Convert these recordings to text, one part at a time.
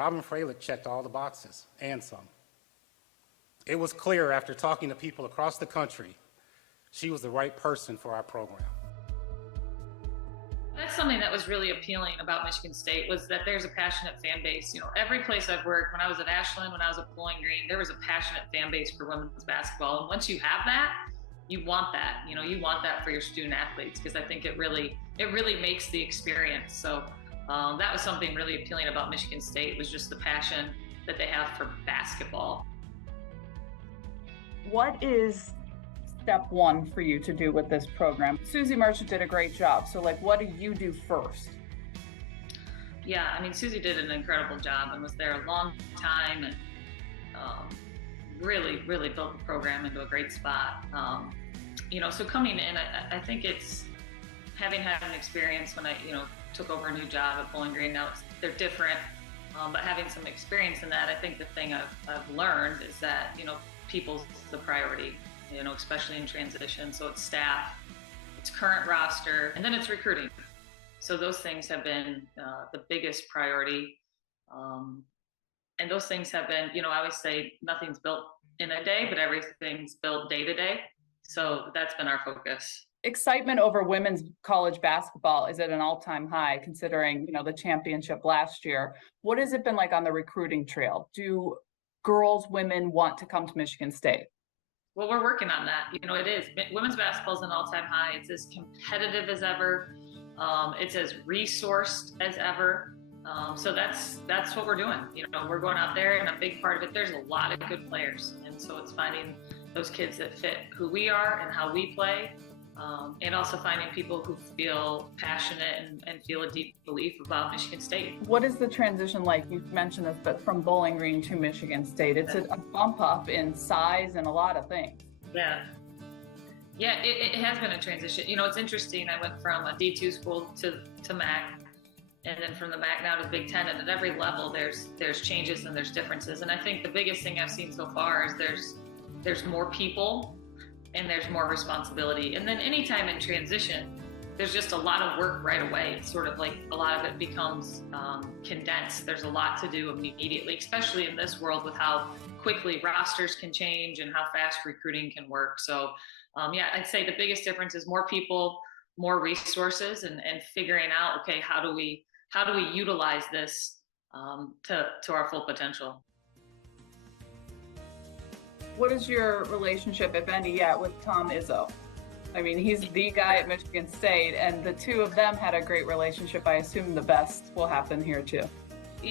Robyn Fralick checked all the boxes and some. It was clear after talking to people across the country, she was the right person for our program. That's something that was really appealing about Michigan State, was that there's a passionate fan base. You know, every place I've worked, when I was at Ashland, when I was at Bowling Green, there was a passionate fan base for women's basketball. And once you have that, you want that. You know, you want that for your student athletes, because I think it really makes the experience. So that was something really appealing about Michigan State, was just the passion that they have for basketball. What is step one for you to do with this program? Susie Merchant did a great job. So what do you do first? Yeah, I mean, Susie did an incredible job and was there a long time, and really built the program into a great spot. You know, so coming in, I think it's having had an experience when I, took over a new job at Bowling Green. Now they're different, but having some experience in that, I think the thing I've learned is that, people's the priority, especially in transition. So it's staff, it's current roster, and then it's recruiting. So those things have been the biggest priority. And those things have been, I always say nothing's built in a day, but everything's built day to day. So that's been our focus. Excitement over women's college basketball is at an all-time high, considering, the championship last year. What has it been like on the recruiting trail? Do girls, women want to come to Michigan State? Well, we're working on that. It is. Women's basketball is an all-time high. It's as competitive as ever. It's as resourced as ever. So that's what we're doing. We're going out there, and a big part of it, there's a lot of good players. And so it's finding those kids that fit who we are and how we play. And also finding people who feel passionate and feel a deep belief about Michigan State. What is the transition like? You've mentioned this, but from Bowling Green to Michigan State, it's a bump up in size and a lot of things. Yeah, it has been a transition. It's interesting. I went from a D2 school to MAC, and then from the MAC now to the Big Ten. And at every level, there's changes and there's differences. And I think the biggest thing I've seen so far is there's more people, and there's more responsibility. And then anytime in transition, there's just a lot of work right away. It's sort of like a lot of it becomes condensed. There's a lot to do immediately, especially in this world with how quickly rosters can change and how fast recruiting can work. So I'd say the biggest difference is more people, more resources, and figuring out, okay, how do we utilize this to our full potential? What is your relationship, if any, yet with Tom Izzo? I mean, he's the guy at Michigan State, and the two of them had a great relationship. I assume the best will happen here too.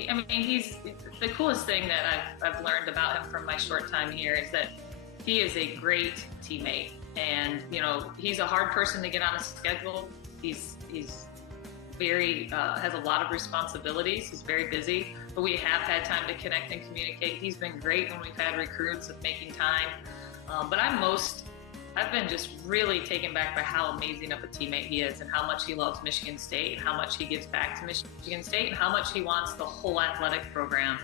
I mean, he's the coolest thing that I've learned about him from my short time here is that he is a great teammate, and he's a hard person to get on a schedule. He's very has a lot of responsibilities. He's very busy, but we have had time to connect and communicate. He's been great when we've had recruits of making time. But I've been just really taken back by how amazing of a teammate he is, and how much he loves Michigan State, and how much he gives back to Michigan State, and how much he wants the whole athletic program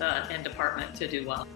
and department to do well.